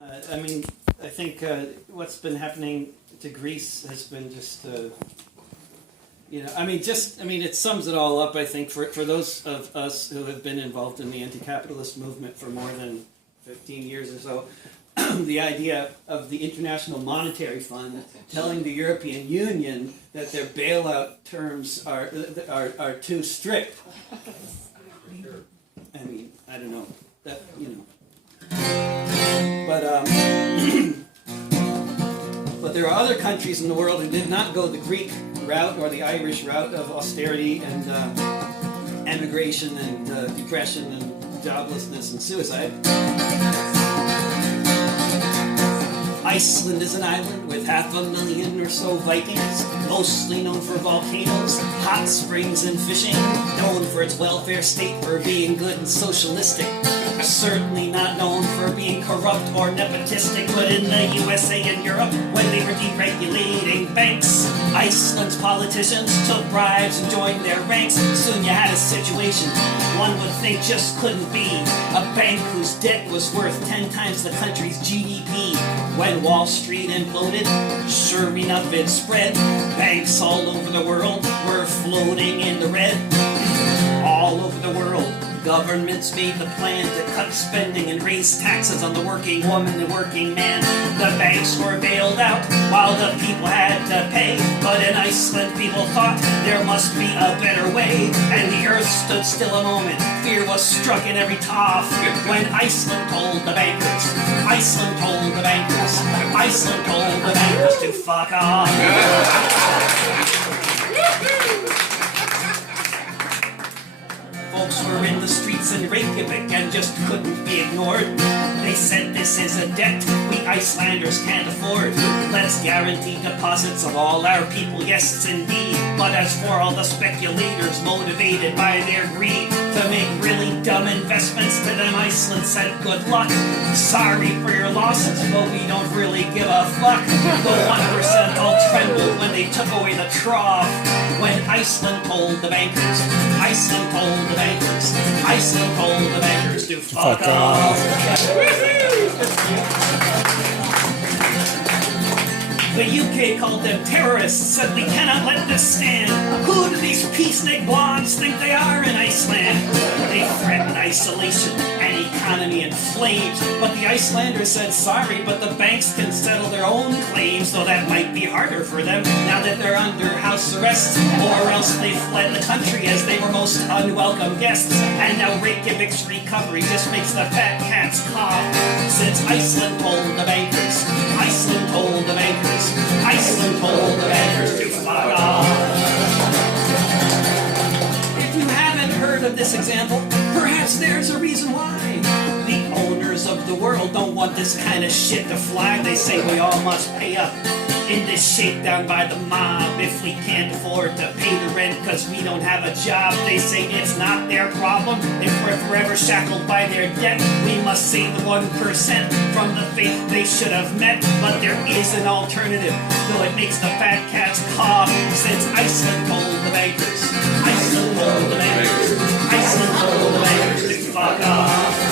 I mean, I think what's been happening to Greece has been just, it sums it all up, I think, for those of us who have been involved in the anti-capitalist movement for more than 15 years or so. The idea of the International Monetary Fund telling the European Union that their bailout terms are too strict. I mean, I don't know. That, But there are other countries in the world who did not go the Greek route or the Irish route of austerity and emigration and depression and joblessness and suicide. Iceland is an island with 500,000 or so Vikings, mostly known for volcanoes, hot springs and fishing, known for its welfare state for being good and socialistic. Certainly not known for being corrupt or nepotistic, but in the USA and Europe, when they were deregulating banks, Iceland's politicians took bribes and joined their ranks. Soon you had a situation one would think just couldn't be. A bank whose debt was worth 10 times the country's GDP. When Wall Street imploded, sure enough it spread. Banks all over the world were floating in the red. All over the world, governments made the plan to cut spending and raise taxes on the working woman and working man. The banks were bailed out while the people had to pay. But in Iceland, people thought there must be a better way. And the earth stood still a moment. Fear was struck in every toff when Iceland told the bankers. Iceland told the bankers. Iceland told the bankers to fuck off. Folks were in the streets in Reykjavik and just couldn't be ignored. They said this is a debt we Icelanders can't afford. Let's guarantee deposits of all our people, yes indeed. But as for all the speculators motivated by their greed to make really dumb investments, to them Iceland said good luck. Sorry for your losses, but we don't really give a fuck. The 1% all trembled when they took away the trough. When Iceland told the bankers, Iceland told the bankers, Iceland told the bankers to fuck off. The UK called them terrorists, said we cannot let this stand. Who do these peacenik blondes think they are in Iceland? They threatened isolation and economy in flames. But the Icelanders said sorry, but the banks can settle their own claims, so that might be harder for them now that they're under house arrest. Or else they fled the country as they were most unwelcome guests. And now Reykjavik's recovery just makes the fat cats cough. Since Iceland told the bankers, Iceland told the bankers, Iceland told the bankers to fuck off. If you haven't heard of this example, perhaps there's a reason why. The owners of the world don't want this kind of shit to fly. They say we all must pay up in this shakedown by the mob if we can't afford to pay the rent because we don't have a job. They say it's not their problem. If we're forever shackled by their debt, we must save the 1% from the fate they should have met. But there is an alternative, though it makes the fat cats cough. Since Iceland told the bankers, Iceland told the bankers, Iceland told the bankers to fuck off.